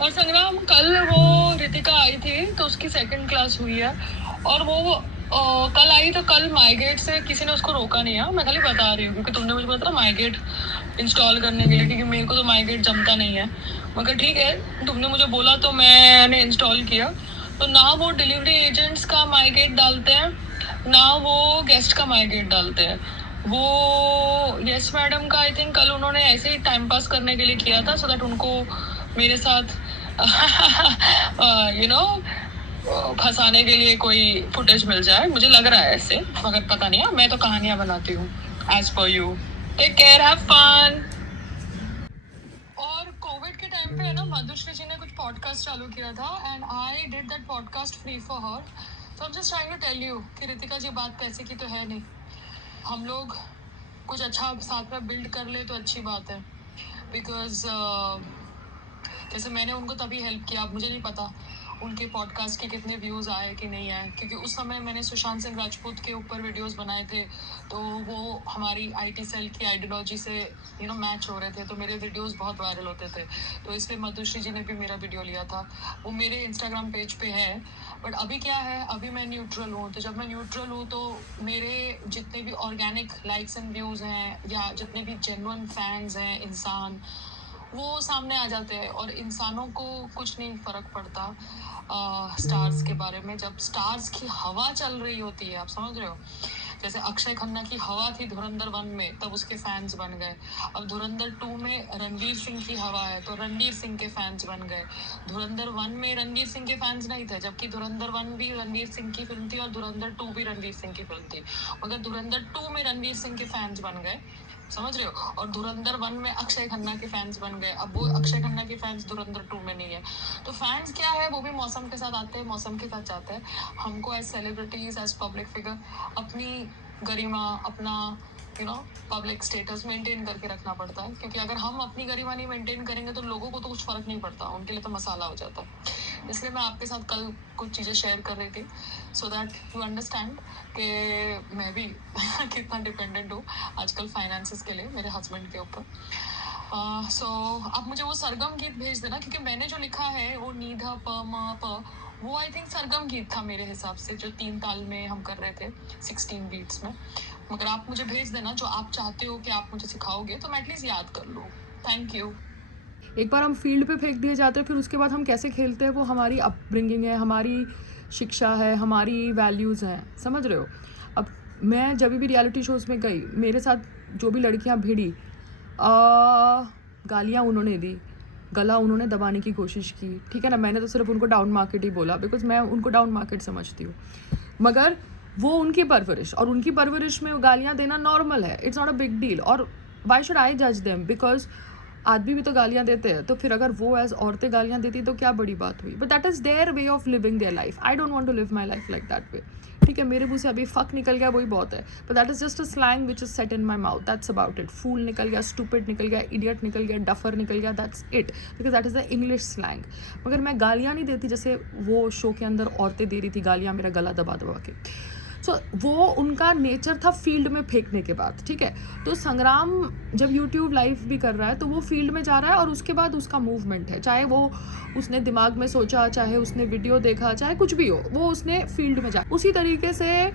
और संग्राम, कल वो रितिका आई थी तो उसकी 2nd क्लास हुई है, और वो कल आई तो कल माइग्रेट से किसी ने उसको रोका नहीं है। मैं खाली बता रही हूँ क्योंकि तुमने मुझे बताया माइग्रेट इंस्टॉल करने के लिए, क्योंकि मेरे को तो माइग्रेट जमता नहीं है। मगर ठीक है, तुमने मुझे बोला तो मैंने इंस्टॉल किया। तो ना वो डिलीवरी एजेंट्स का माइग्रेट डालते हैं, ना वो गेस्ट का माइग्रेट डालते हैं। वो यस मैडम का आई थिंक कल उन्होंने ऐसे ही टाइम पास करने के लिए किया था, सो दैट उनको मेरे साथ यू नो फंसाने के लिए कोई फुटेज मिल जाए, मुझे लग रहा है ऐसे, मगर पता नहीं है। मैं तो कहानियां बनाती हूँ as per you. Take care, have fun. और कोविड के टाइम पे है ना, मधुश्री जी ने कुछ पॉडकास्ट चालू किया था, and I did that podcast free for her. So I am just trying to tell you कि रितिका जी बात पैसे की तो है नहीं। हम लोग कुछ अच्छा साथ में बिल्ड कर ले तो अच्छी बात है। बिकॉज जैसे मैंने उनको तभी हेल्प किया, अब मुझे नहीं पता उनके पॉडकास्ट के कितने व्यूज़ आए कि नहीं आए, क्योंकि उस समय मैंने सुशांत सिंह राजपूत के ऊपर वीडियोस बनाए थे, तो वो हमारी आईटी सेल की आइडियोलॉजी से मैच हो रहे थे, तो मेरे वीडियोस बहुत वायरल होते थे। तो इसलिए मधुश्री जी ने भी मेरा वीडियो लिया था, वो मेरे इंस्टाग्राम पेज पे है। बट अभी क्या है, अभी मैं न्यूट्रल हूँ। तो जब मैं न्यूट्रल हूँ तो मेरे जितने भी ऑर्गेनिक लाइक्स एंड व्यूज़ हैं, या जितने भी जेन्युइन फैंस हैं इंसान, वो सामने आ जाते हैं। और इंसानों को कुछ नहीं फर्क पड़ता स्टार्स के बारे में। जब स्टार्स की हवा चल रही होती है, आप समझ रहे हो, जैसे अक्षय खन्ना की हवा थी धुरंधर 1 में, तब उसके फैंस बन गए। अब धुरंधर 2 में रणवीर सिंह की हवा है तो रणवीर सिंह के फैंस बन गए। धुरंधर 1 में रणवीर सिंह के फैंस नहीं थे, जबकि धुरंधर 1 भी रणवीर सिंह की फिल्म थी और धुरंधर 2 भी रणवीर सिंह की फिल्म थी, मगर धुरंधर 2 में रणवीर सिंह के फैंस बन गए, समझ रहे हो। और धुरंधर 1 में अक्षय खन्ना के फैंस बन गए, अब वो अक्षय खन्ना के फैंस धुरंधर 2 में नहीं है। तो फैंस क्या है, वो भी मौसम के साथ आते हैं, मौसम के साथ जाते हैं। हमको as celebrities, as public figure, अपनी गरिमा, अपना पब्लिक स्टेटस मेंटेन करके रखना पड़ता है, क्योंकि अगर हम अपनी गरिमा नहीं मेंटेन करेंगे तो लोगों को तो कुछ फर्क नहीं पड़ता, उनके लिए तो मसाला हो जाता है। इसलिए मैं आपके साथ कल कुछ चीज़ें शेयर कर रही थी, सो दैट यू अंडरस्टैंड कि मैं भी कितना डिपेंडेंट हूँ आजकल फाइनेंसेस के लिए मेरे हस्बैंड के ऊपर। सो आप मुझे वो सरगम गीत भेज देना, क्योंकि मैंने जो लिखा है वो नीधा प म प, वो आई थिंक सरगम गीत था मेरे हिसाब से, जो 3 ताल में हम कर रहे थे 16 बीट्स में। मगर आप मुझे भेज देना जो आप चाहते हो कि आप मुझे सिखाओगे, तो मैं एटलीस्ट याद कर लूँ। Thank you. एक बार हम फील्ड पे फेंक दिए जाते हैं, फिर उसके बाद हम कैसे खेलते हैं वो हमारी अपब्रिंगिंग है, हमारी शिक्षा है, हमारी वैल्यूज़ हैं, समझ रहे हो। अब मैं जब भी रियलिटी शोज़ में गई, मेरे साथ जो भी लड़कियां भिड़ी, गालियां उन्होंने दी, गला उन्होंने दबाने की कोशिश की, ठीक है ना। मैंने तो सिर्फ उनको डाउन मार्केट ही बोला, बिकॉज मैं उनको डाउन मार्केट समझती हूँ। मगर वो उनकी परवरिश, और उनकी परवरिश में गालियाँ देना नॉर्मल है, it's not a big deal. और वाई शुड आई जज देम, बिकॉज आदमी भी तो गालियाँ देते हैं, तो फिर अगर वो एज औरतें गालियाँ देती तो क्या बड़ी बात हुई। But that is their way of living their life, I don't want to live my life like that way, ठीक है। मेरे मुंह से अभी फक निकल गया वही बहुत है, but that is just a slang which is set in my mouth, that's about it. Fool निकल गया, स्टूपिड निकल गया, इडियट निकल गया, डफर निकल गया, that's it, because that is the English slang. मगर मैं गालियाँ नहीं देती जैसे वो शो के अंदर औरतें दे रही थी गालियाँ, मेरा गला दबा दबा के। सो वो उनका नेचर था फील्ड में फेंकने के बाद, ठीक है। तो संग्राम जब यूट्यूब लाइव भी कर रहा है तो वो फील्ड में जा रहा है, और उसके बाद उसका मूवमेंट है, चाहे वो उसने दिमाग में सोचा, चाहे उसने वीडियो देखा, चाहे कुछ भी हो, वो उसने फील्ड में जा। उसी तरीके से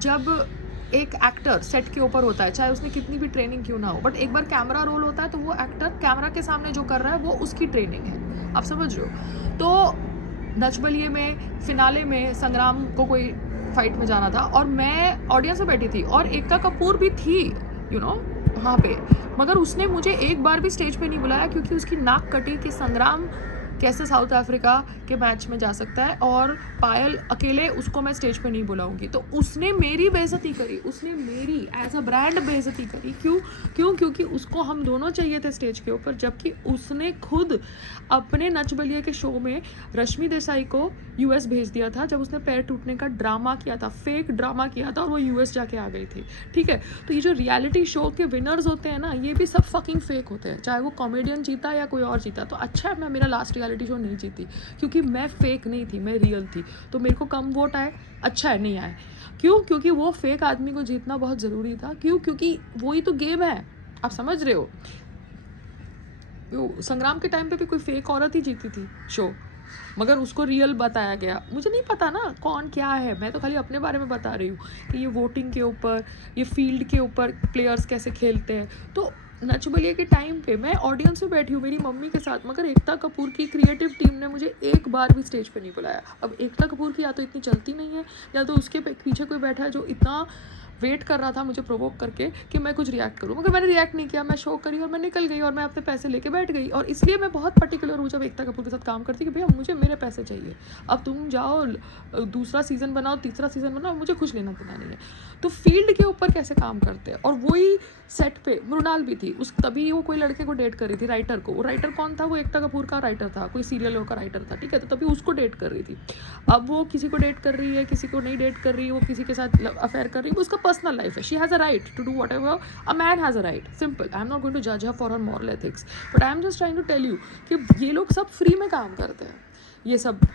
जब एक एक्टर सेट के ऊपर होता है, चाहे उसने कितनी भी ट्रेनिंग क्यों ना हो, बट एक बार कैमरा रोल होता है तो वो एक्टर कैमरा के सामने जो कर रहा है वो उसकी ट्रेनिंग है, आप समझ रहे हो। तो नच बलिए में फिनाले में संग्राम को कोई फाइट में जाना था, और मैं ऑडियंस में बैठी थी, और एकता कपूर भी थी वहाँ पे, मगर उसने मुझे एक बार भी स्टेज पे नहीं बुलाया, क्योंकि उसकी नाक कटी कि संग्राम कैसे साउथ अफ्रीका के मैच में जा सकता है, और पायल अकेले उसको मैं स्टेज पे नहीं बुलाऊंगी। तो उसने मेरी बेइज्जती करी, उसने मेरी एज अ ब्रांड बेइज्जती करी। क्योंकि उसको हम दोनों चाहिए थे स्टेज के ऊपर, जबकि उसने खुद अपने नच बलिए के शो में रश्मि देसाई को यूएस भेज दिया था, जब उसने पैर टूटने का ड्रामा किया था, फेक ड्रामा किया था, और वो यूएस जाके आ गई थी, ठीक है। तो ये जो रियलिटी शो के विनर्स होते हैं ना, ये भी सब फकिंग फेक होते हैं, चाहे वो कॉमेडियन जीता या कोई और जीता। तो अच्छा है मैं मेरा लास्ट रियलिटी शो नहीं जीती, क्योंकि मैं फेक नहीं थी, मैं रियल थी। तो मेरे को कम वोट आए, अच्छा है नहीं आए। क्यों? क्योंकि वो फेक आदमी को जीतना बहुत ज़रूरी था। क्योंकि वही तो गेम है, आप समझ रहे हो। वो संग्राम के टाइम पे भी कोई फेक औरत ही जीती थी शो, मगर उसको रियल बताया गया। मुझे नहीं पता ना कौन क्या है, मैं तो खाली अपने बारे में बता रही हूँ कि ये वोटिंग के ऊपर, ये फील्ड के ऊपर प्लेयर्स कैसे खेलते हैं। तो नच बलिए के टाइम पे मैं ऑडियंस में बैठी हूँ मेरी मम्मी के साथ, मगर एकता कपूर की क्रिएटिव टीम ने मुझे एक बार भी स्टेज पे नहीं बुलाया। अब एकता कपूर की या तो इतनी चलती नहीं है, या तो उसके पीछे कोई बैठा है जो इतना वेट कर रहा था मुझे प्रोवोक करके कि मैं कुछ रिएक्ट करूँ, मगर मैंने रिएक्ट नहीं किया। मैं शो करी और मैं निकल गई और मैं अपने पैसे लेके बैठ गई। और इसलिए मैं बहुत पर्टिकुलर हूँ जब एकता कपूर के साथ काम करती कि भैया मुझे मेरे पैसे चाहिए। अब तुम जाओ दूसरा सीज़न बनाओ, तीसरा सीज़न बनाओ, मुझे कुछ लेना देना नहीं है। तो फील्ड के ऊपर कैसे काम करते हैं। और वही सेट पे मृणाल भी थी, उस तभी वो कोई लड़के को डेट कर रही थी, राइटर को। वो राइटर कौन था, वो एकता कपूर का राइटर था, कोई सीरियल का राइटर था, ठीक है। तो तभी उसको डेट कर रही थी। अब वो किसी को डेट कर रही है, किसी को नहीं डेट कर रही है, वो किसी के साथ अफेयर कर रही है, उसका पर्सनल लाइफ है। She has a right to do whatever a man has a right, simple. I am not going to जज her for her moral ethics, but I am just trying to tell you कि ये लोग सब free में काम करते हैं ये सब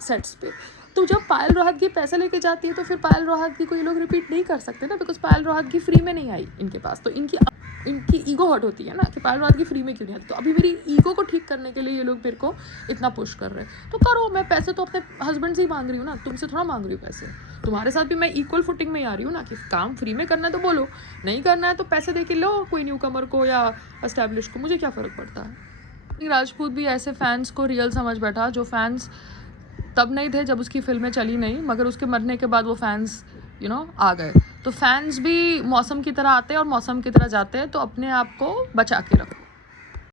सेट्स पे। तो जब पायल रोहतगी पैसे लेके जाती है तो फिर पायल रोहतगी को ये लोग रिपीट नहीं कर सकते ना, बिकॉज पायल रोहतगी फ्री में नहीं आई इनके पास। तो इनकी ईगो हर्ट होती है ना कि पायल रोहतगी फ्री में क्यों नहीं आती। तो अभी मेरी ईगो को ठीक करने के लिए ये लोग मेरे को इतना पुश कर रहे हैं। तो करो, मैं पैसे तो अपने हस्बैंड से ही मांग रही हूँ ना, तुमसे थोड़ा मांग रही हूँ पैसे। तुम्हारे साथ भी मैं इक्वल फुटिंग में ही आ रही हूँ ना, कि काम फ्री में करना है तो बोलो, नहीं करना है तो पैसे दे के लो कोई न्यू कमर को या एस्टैब्लिश को, मुझे क्या फ़र्क पड़ता है। राजपूत भी ऐसे फैंस को रियल समझ बैठा, जो फैंस तब नहीं थे जब उसकी फिल्में चली नहीं, मगर उसके मरने के बाद वो फैंस आ गए। तो फैंस भी मौसम की तरह आते हैं और मौसम की तरह जाते हैं, तो अपने आप को बचा के रखो।